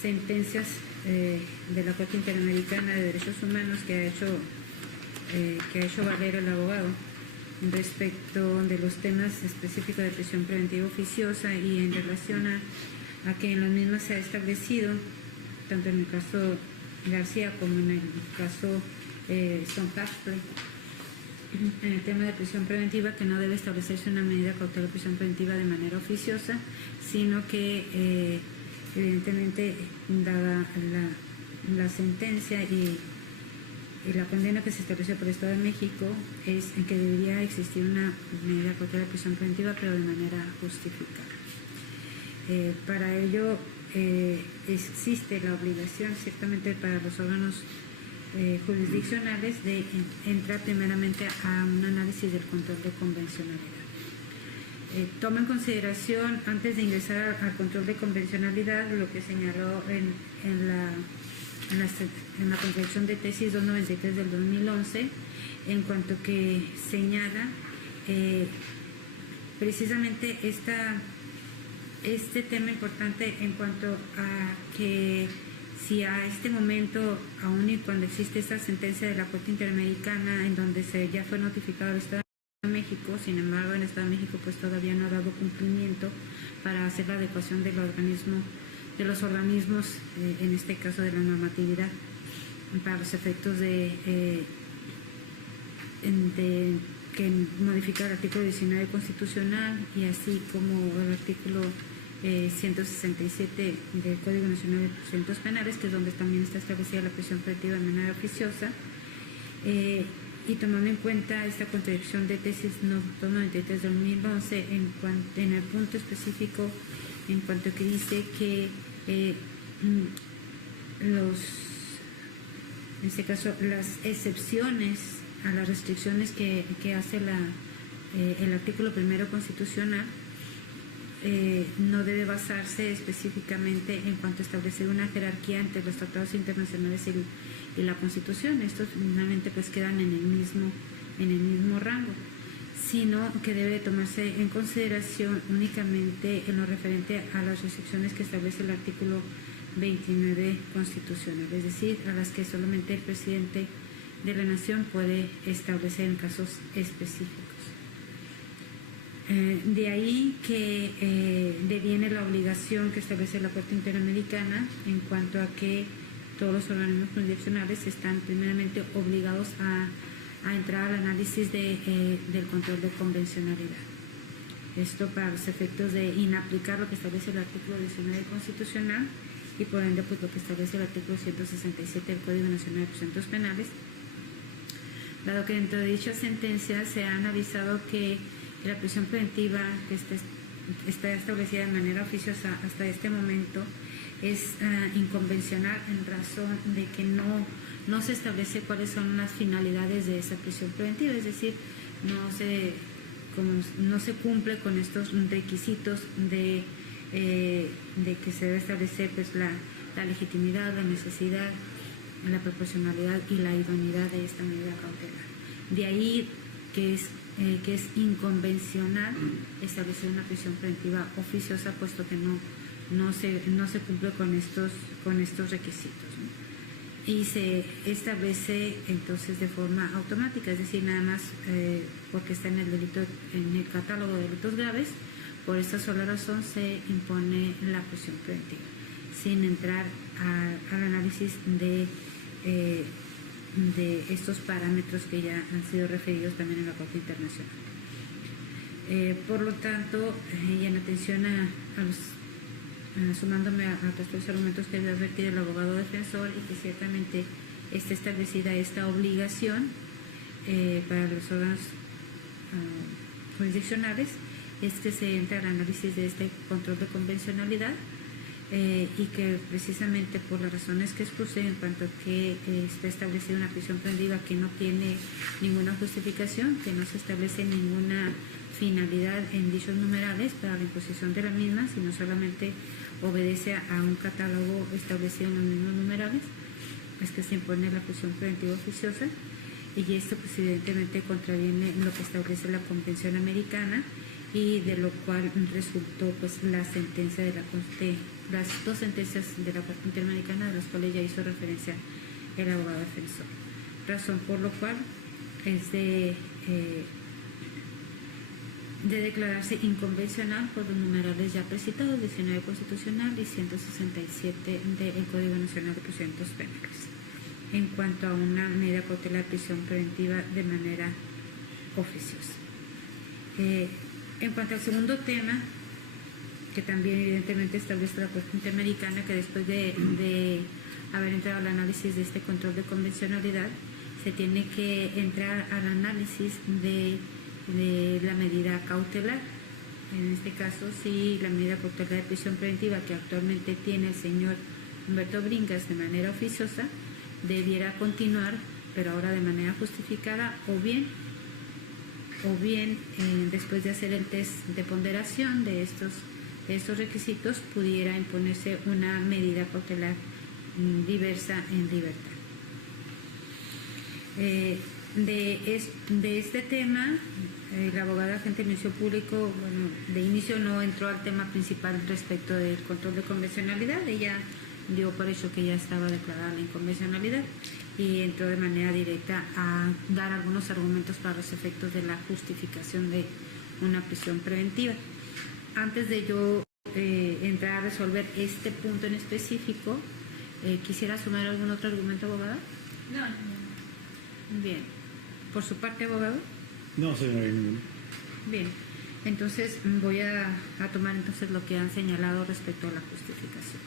sentencias de la Corte Interamericana de Derechos Humanos que ha hecho valer el abogado respecto de los temas específicos de prisión preventiva oficiosa y en relación a que en la misma se ha establecido, tanto en el caso García como en el caso Stoncastle, en el tema de prisión preventiva, que no debe establecerse una medida cautelar de prisión preventiva de manera oficiosa, sino que evidentemente, dada la sentencia y la condena que se estableció por el Estado de México, es en que debería existir una medida cautelar de prisión preventiva, pero de manera justificada. Para ello existe la obligación, ciertamente para los órganos jurisdiccionales, de entrar primeramente a un análisis del control de convencionalidad. Toma en consideración, antes de ingresar al control de convencionalidad, lo que señaló en la contradicción de tesis 293 del 2011, en cuanto que señala precisamente este tema importante en cuanto a que si a este momento, aún y cuando existe esta sentencia de la Corte Interamericana en donde ya fue notificado el Estado de México, sin embargo el Estado de México pues todavía no ha dado cumplimiento para hacer la adecuación de los organismos, en este caso de la normatividad, para los efectos de que modifica el artículo 19 constitucional y así como el artículo 167 del Código Nacional de Procedimientos Penales, que es donde también está establecida la prisión preventiva de manera oficiosa, y tomando en cuenta esta contradicción de tesis 293 del 2011 en el punto específico en cuanto que dice que en este caso las excepciones a las restricciones que hace el artículo primero constitucional no debe basarse específicamente en cuanto a establecer una jerarquía entre los tratados internacionales y la Constitución. Estos finalmente pues quedan en el mismo rango, sino que debe tomarse en consideración únicamente en lo referente a las restricciones que establece el artículo 29 constitucional, es decir, a las que solamente el presidente de la Nación puede establecer en casos específicos. De ahí que deviene la obligación que establece la Corte Interamericana en cuanto a que todos los organismos jurisdiccionales están primeramente obligados a entrar al análisis del control de convencionalidad. Esto para los efectos de inaplicar lo que establece el artículo 19 constitucional y por ende pues lo que establece el artículo 167 del Código Nacional de Procedimientos Penales, dado que dentro de dicha sentencia se ha analizado que la prisión preventiva que está establecida de manera oficiosa hasta este momento es inconvencional en razón de que no se establece cuáles son las finalidades de esa prisión preventiva, es decir, no se cumple con estos requisitos de que se debe establecer pues la legitimidad, la necesidad, la proporcionalidad y la idoneidad de esta medida cautelar. De ahí que es inconvencional establecer una prisión preventiva oficiosa, puesto que no se cumple con estos requisitos, ¿no? Y se establece entonces de forma automática, es decir, nada más porque está en el catálogo de delitos graves. Por esta sola razón se impone la prisión preventiva, sin entrar al análisis de estos parámetros que ya han sido referidos también en la Corte Internacional. Por lo tanto, y en atención sumándome a los argumentos que había advertido el abogado defensor, y que ciertamente está establecida esta obligación para los órganos jurisdiccionales, es que se entra al análisis de este control de convencionalidad, y que precisamente por las razones que expuse en cuanto a que está establecida una prisión preventiva que no tiene ninguna justificación, que no se establece ninguna finalidad en dichos numerales para la imposición de la misma, sino solamente obedece a un catálogo establecido en los mismos numerales, es que se impone la prisión preventiva oficiosa, y esto pues evidentemente contraviene lo que establece la Convención Americana y de lo cual resultó pues la sentencia de las dos sentencias de la Corte Interamericana, de las cuales ya hizo referencia el abogado defensor, razón por lo cual es de declararse inconvencional por los numerales ya precitados, 19 constitucional y 167 del Código Nacional de Procedimientos Penales, en cuanto a una medida cautelar de prisión preventiva de manera oficiosa. En cuanto al segundo tema, que también evidentemente establece la Corte Interamericana, que después de haber entrado al análisis de este control de convencionalidad, se tiene que entrar al análisis de la medida cautelar. En este caso, si la medida cautelar de prisión preventiva que actualmente tiene el señor Humberto Bringas de manera oficiosa debiera continuar, pero ahora de manera justificada, o bien después de hacer el test de ponderación de estos requisitos, pudiera imponerse una medida cautelar diversa en libertad. De este tema, la abogada agente del Ministerio Público, bueno, de inicio no entró al tema principal respecto del control de convencionalidad. Ella dio por hecho que ya estaba declarada la inconvencionalidad y entró de manera directa a dar algunos argumentos para los efectos de la justificación de una prisión preventiva. Antes de yo entrar a resolver este punto en específico, ¿quisiera sumar algún otro argumento, abogada? No. Bien. ¿Por su parte, abogado? No, señora. Bien. Entonces voy a tomar entonces lo que han señalado respecto a la justificación.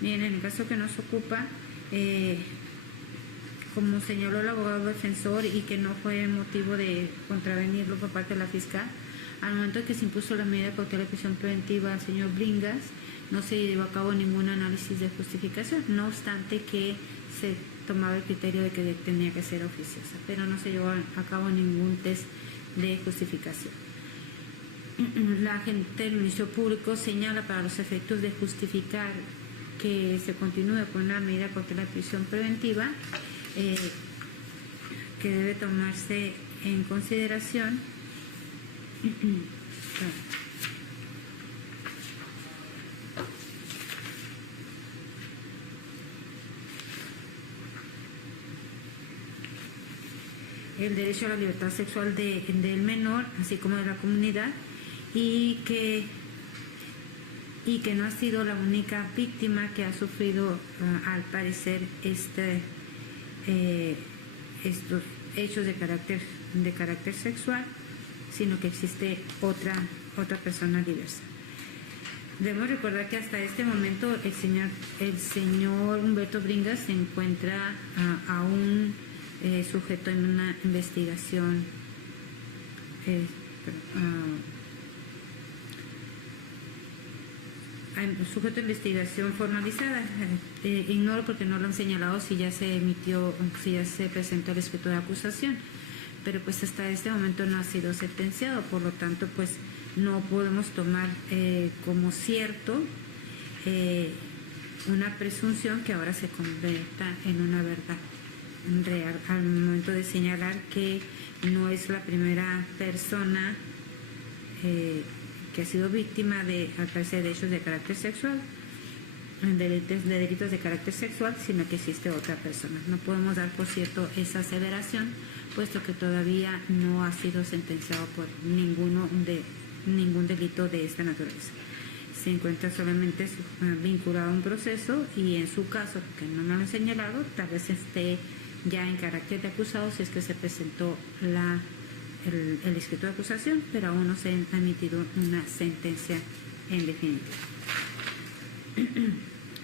Bien, en el caso que nos ocupa, como señaló el abogado defensor y que no fue motivo de contravenirlo por parte de la fiscal, al momento en que se impuso la medida cautelar de prisión preventiva al señor Bringas, no se llevó a cabo ningún análisis de justificación, no obstante que se tomaba el criterio de que tenía que ser oficiosa, pero no se llevó a cabo ningún test de justificación. La agente del Ministerio Público señala para los efectos de justificar que se continúe con una medida cautelar de prisión preventiva, que debe tomarse en consideración el derecho a la libertad sexual del menor, así como de la comunidad, y que no ha sido la única víctima que ha sufrido, al parecer, estos hechos de carácter sexual, sino que existe otra persona diversa. Debemos recordar que hasta este momento el señor Humberto Bringas se encuentra aún sujeto en una investigación, sujeto a investigación formalizada. Ignoro, porque no lo han señalado, si ya se presentó el escrito de acusación, pero pues hasta este momento no ha sido sentenciado, por lo tanto pues no podemos tomar como cierto una presunción que ahora se convierta en una verdad real, al momento de señalar que no es la primera persona que ha sido víctima al parecer de hechos de carácter sexual, de delitos de carácter sexual, sino que existe otra persona. No podemos dar por cierto esa aseveración, puesto que todavía no ha sido sentenciado por ningún delito de esta naturaleza. Se encuentra solamente vinculado a un proceso, y en su caso, que no me lo han señalado, tal vez esté ya en carácter de acusado si es que se presentó el escrito de acusación, pero aún no se ha emitido una sentencia en definitiva.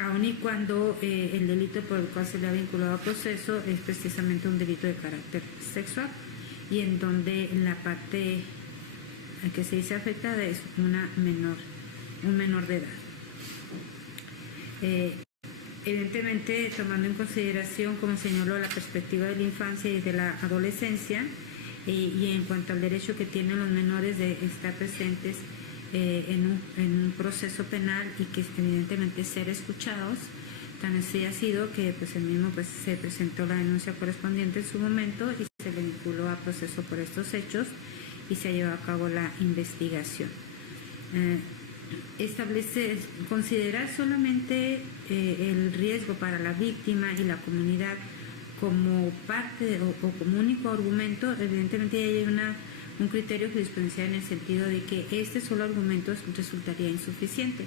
Aun y cuando el delito por el cual se le ha vinculado al proceso es precisamente un delito de carácter sexual, y en donde la parte que se dice afectada es un menor de edad. Evidentemente, tomando en consideración, como señaló, la perspectiva de la infancia y de la adolescencia, y en cuanto al derecho que tienen los menores de estar presentes en un proceso penal y que evidentemente ser escuchados, tan así ha sido que pues el mismo pues se presentó la denuncia correspondiente en su momento y se le vinculó a proceso por estos hechos, y se ha llevado a cabo la investigación. Considerar solamente el riesgo para la víctima y la comunidad como parte o como único argumento, evidentemente hay un criterio jurisprudencial en el sentido de que este solo argumento resultaría insuficiente.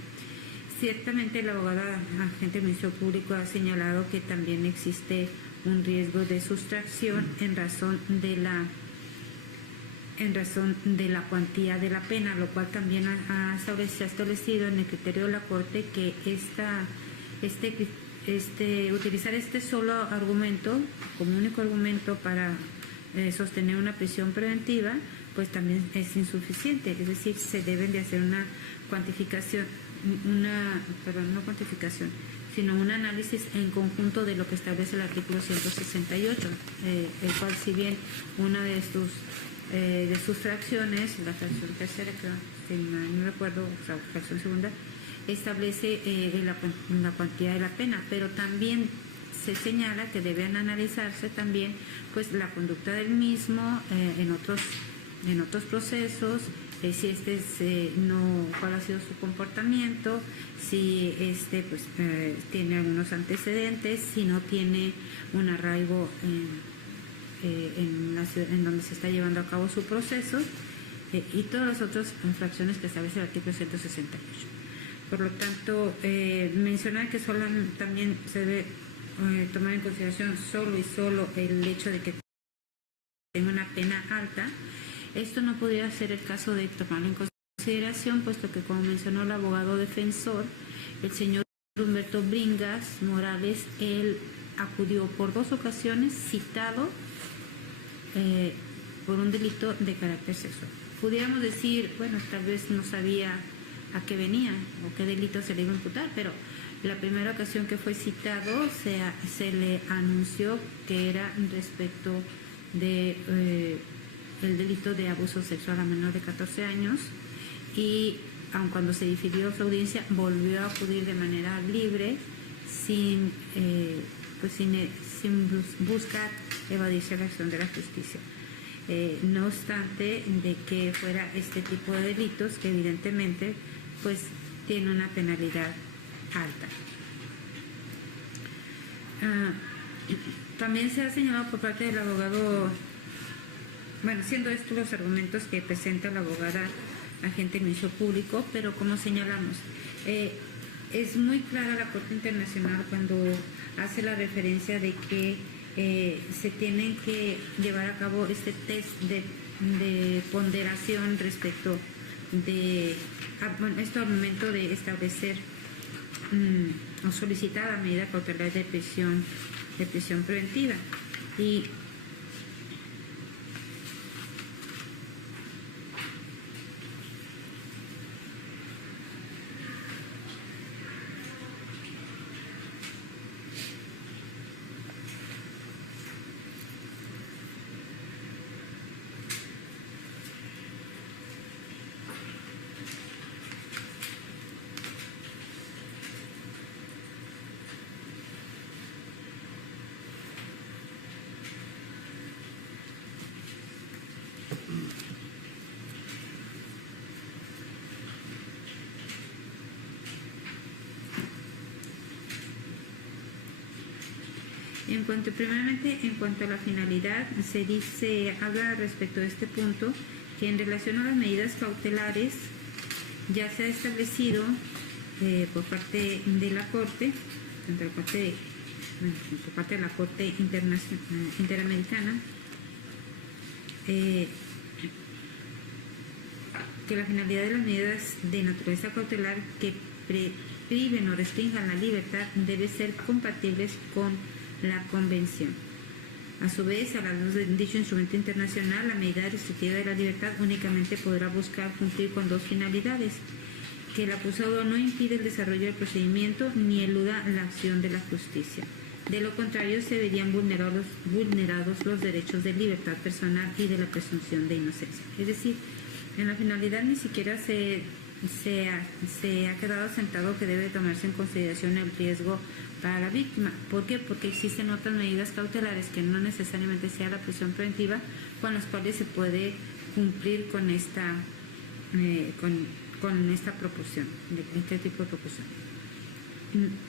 Ciertamente la abogada agente del Ministerio Público ha señalado que también existe un riesgo de sustracción en razón de la cuantía de la pena, lo cual también se ha establecido en el criterio de la Corte que utilizar este solo argumento como único argumento para sostener una prisión preventiva, pues también es insuficiente. Es decir, se deben de hacer una cuantificación, no cuantificación, sino un análisis en conjunto de lo que establece el artículo 168, el cual, si bien una de sus fracciones, la fracción tercera, creo, si no recuerdo, o sea, fracción segunda, establece la cuantía de la pena, pero también se señala que deben analizarse también pues la conducta del mismo en otros procesos, si cuál ha sido su comportamiento, si tiene algunos antecedentes, si no tiene un arraigo en la ciudad en donde se está llevando a cabo su proceso, y todas las otras infracciones que establece el artículo 168. Por lo tanto, mencionar que también se debe tomar en consideración solo el hecho de que tenga una pena alta. Esto no podría ser el caso de tomarlo en consideración, puesto que, como mencionó el abogado defensor, el señor Humberto Bringas Morales, él acudió por 2 ocasiones citado por un delito de carácter sexual. Pudiéramos decir, bueno, tal vez no sabía a qué venía o qué delito se le iba a imputar, pero la primera ocasión que fue citado se le anunció que era respecto de el delito de abuso sexual a menor de 14 años, y aun cuando se difirió su audiencia, volvió a acudir de manera libre sin buscar evadirse la acción de la justicia. No obstante de que fuera este tipo de delitos que evidentemente pues tiene una penalidad alta. También se ha señalado por parte del abogado, siendo estos los argumentos que presenta la abogada agente del Ministerio Público, pero como señalamos, es muy clara la Corte Internacional cuando hace la referencia de que se tienen que llevar a cabo este test de ponderación respecto de esto al momento de establecer o solicitar la medida cautelar de prisión preventiva. Y primeramente, en cuanto a la finalidad, habla respecto de este punto que en relación a las medidas cautelares ya se ha establecido por parte de la Corte, por parte de la Corte Interamericana, que la finalidad de las medidas de naturaleza cautelar que priven o restrinjan la libertad debe ser compatibles con la Convención. A su vez, a la luz de dicho instrumento internacional, la medida restrictiva de la libertad únicamente podrá buscar cumplir con 2 finalidades: que el acusado no impide el desarrollo del procedimiento ni eluda la acción de la justicia. De lo contrario, se verían vulnerados los derechos de libertad personal y de la presunción de inocencia. Es decir, en la finalidad ni siquiera se ha quedado sentado que debe tomarse en consideración el riesgo para la víctima. ¿Por qué? Porque existen otras medidas cautelares que no necesariamente sea la prisión preventiva, con las cuales se puede cumplir con esta proporción, de este tipo de proporción,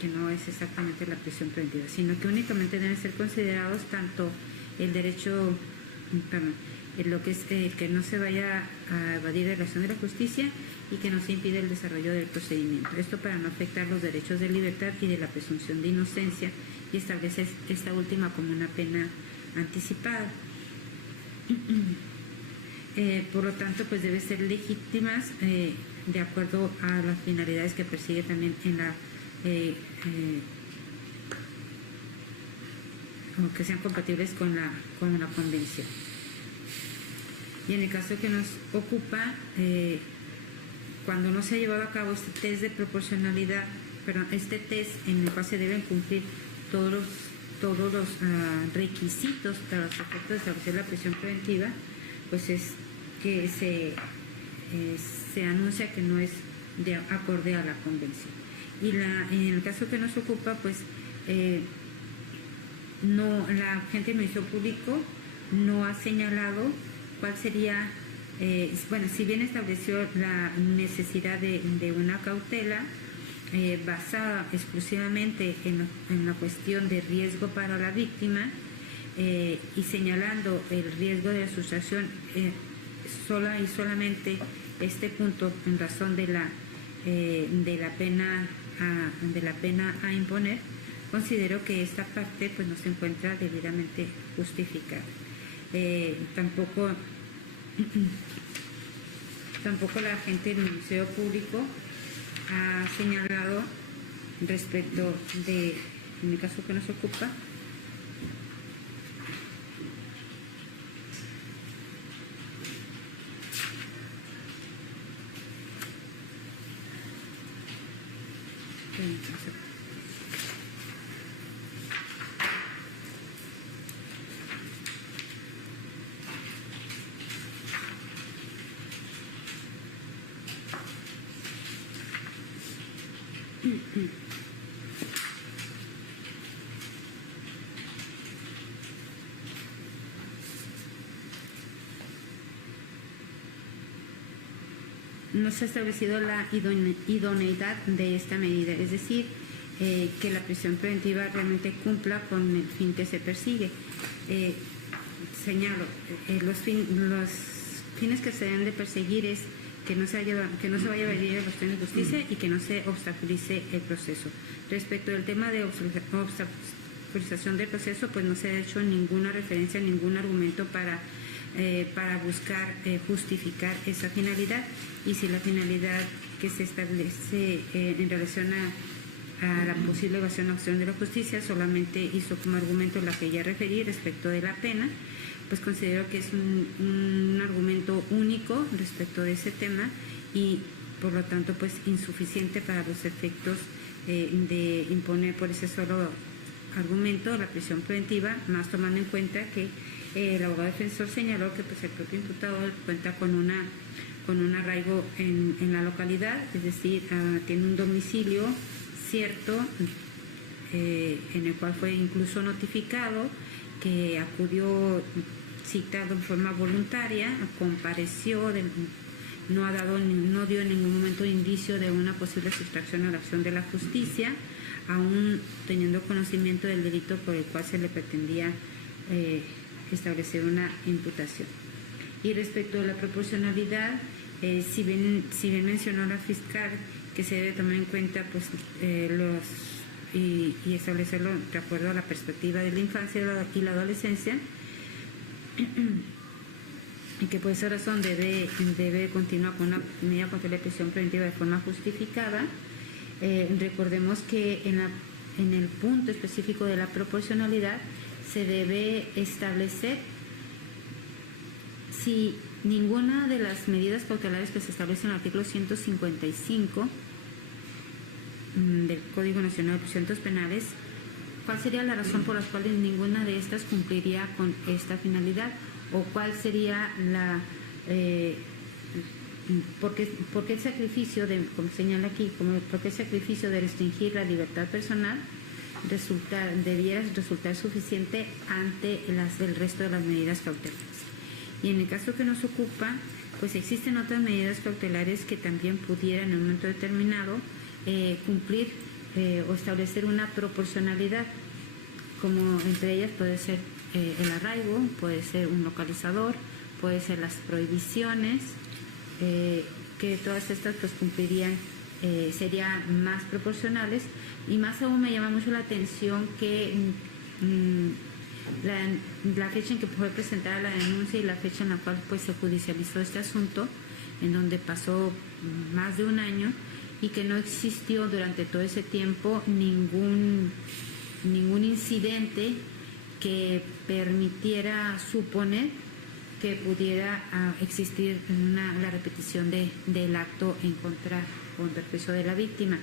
que no es exactamente la prisión preventiva, sino que únicamente deben ser considerados tanto el derecho, lo que es que no se vaya a evadir la acción de la justicia y que no se impide el desarrollo del procedimiento. Esto para no afectar los derechos de libertad y de la presunción de inocencia y establece esta última como una pena anticipada. Por lo tanto, pues debe ser legítimas de acuerdo a las finalidades que persigue también en la o que sean compatibles con la convención. Y en el caso que nos ocupa, cuando no se ha llevado a cabo este test de proporcionalidad, este test en el cual se deben cumplir todos los requisitos para los efectos de establecer la prisión preventiva, pues es que se anuncia que no es de acorde a la convención. Y en el caso que nos ocupa, pues la agente del Ministerio Público no ha señalado cuál sería, si bien estableció la necesidad de una cautela basada exclusivamente en la cuestión de riesgo para la víctima y señalando el riesgo de sustracción sola y solamente este punto en razón de la pena a imponer, considero que esta parte pues no se encuentra debidamente justificada. Tampoco la agente del Ministerio Público ha señalado respecto de, en el caso que nos ocupa, no se ha establecido la idoneidad de esta medida, es decir, que la prisión preventiva realmente cumpla con el fin que se persigue. Señalo, los fines que se deben de perseguir es que no se vaya a evadir la cuestión de justicia y que no se obstaculice el proceso. Respecto al tema de obstaculización del proceso, pues no se ha hecho ninguna referencia, ningún argumento para buscar justificar esa finalidad, y si la finalidad que se establece en relación a la posible evasión o acción de la justicia solamente hizo como argumento la que ya referí respecto de la pena, pues considero que es un argumento único respecto de ese tema y por lo tanto pues insuficiente para los efectos de imponer por ese solo argumento la prisión preventiva, más tomando en cuenta que el abogado defensor señaló que pues el propio imputado cuenta con un arraigo en la localidad, es decir, tiene un domicilio cierto en el cual fue incluso notificado, que acudió citado en forma voluntaria, compareció, no dio en ningún momento indicio de una posible sustracción a la acción de la justicia, aún teniendo conocimiento del delito por el cual se le pretendía establecer una imputación. Y respecto a la proporcionalidad, si bien mencionó la fiscal que se debe tomar en cuenta pues y establecerlo de acuerdo a la perspectiva de la infancia y la adolescencia, y que por esa razón debe continuar con una medida contra la prisión preventiva de forma justificada. Recordemos que en el punto específico de la proporcionalidad se debe establecer si ninguna de las medidas cautelares que se establecen en el artículo 155 del Código Nacional de Procedimientos Penales, ¿cuál sería la razón por la cual ninguna de estas cumpliría con esta finalidad? ¿O cuál sería por qué el sacrificio como señala aquí, por qué el sacrificio de restringir la libertad personal debiera resultar suficiente ante el resto de las medidas cautelares? Y en el caso que nos ocupa, pues existen otras medidas cautelares que también pudieran en un momento determinado cumplir o establecer una proporcionalidad, como entre ellas puede ser el arraigo, puede ser un localizador, puede ser las prohibiciones, que todas estas pues cumplirían, serían más proporcionales. Y más aún me llama mucho la atención que la fecha en que fue presentada la denuncia y la fecha en la cual pues se judicializó este asunto, en donde pasó más de un año y que no existió durante todo ese tiempo ningún incidente que permitiera suponer que pudiera existir la repetición del acto en contra o en perjuicio de la víctima.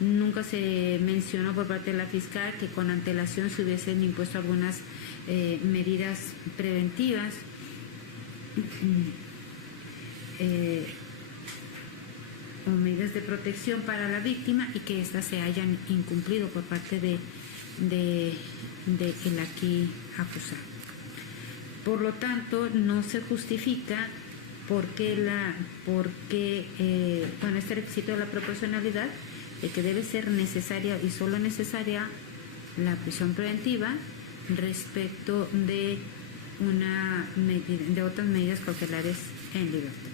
Nunca se mencionó por parte de la fiscal que con antelación se hubiesen impuesto algunas medidas preventivas o medidas de protección para la víctima y que éstas se hayan incumplido por parte de el aquí acusado. Por lo tanto, no se justifica por qué con este requisito de la proporcionalidad, de que debe ser necesaria y solo necesaria la prisión preventiva respecto de otras medidas cautelares en libertad.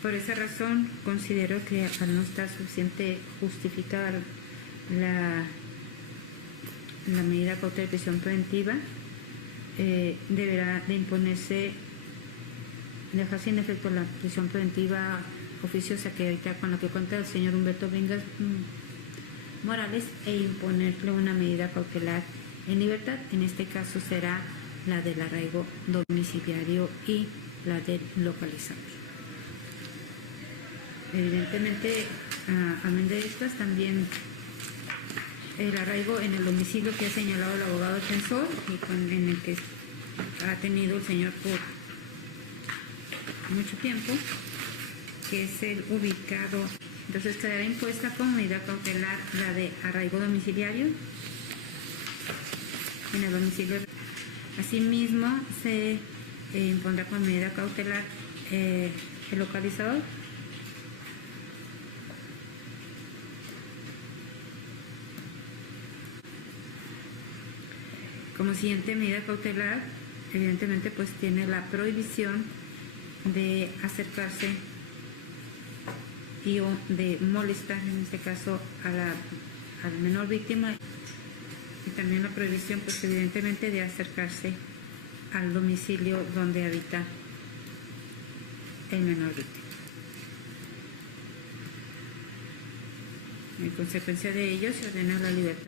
Por esa razón, considero que al no estar suficiente justificada la medida cautelar de prisión preventiva, deberá de imponerse, dejar sin efecto la prisión preventiva oficiosa que ahorita con la que cuenta el señor Humberto Bringas Morales, e imponerle una medida cautelar en libertad. En este caso será la del arraigo domiciliario y la del localizador. Evidentemente, amén de estas, también el arraigo en el domicilio que ha señalado el abogado defensor y en el que ha tenido el señor por mucho tiempo, que es el ubicado. Entonces quedará impuesta como medida cautelar la de arraigo domiciliario en el domicilio. Asimismo, se impondrá como medida cautelar el localizador. Como siguiente medida cautelar, evidentemente, pues tiene la prohibición de acercarse y o de molestar, en este caso, al menor víctima, y también la prohibición, pues evidentemente, de acercarse al domicilio donde habita el menor víctima. En consecuencia de ello, se ordena la libertad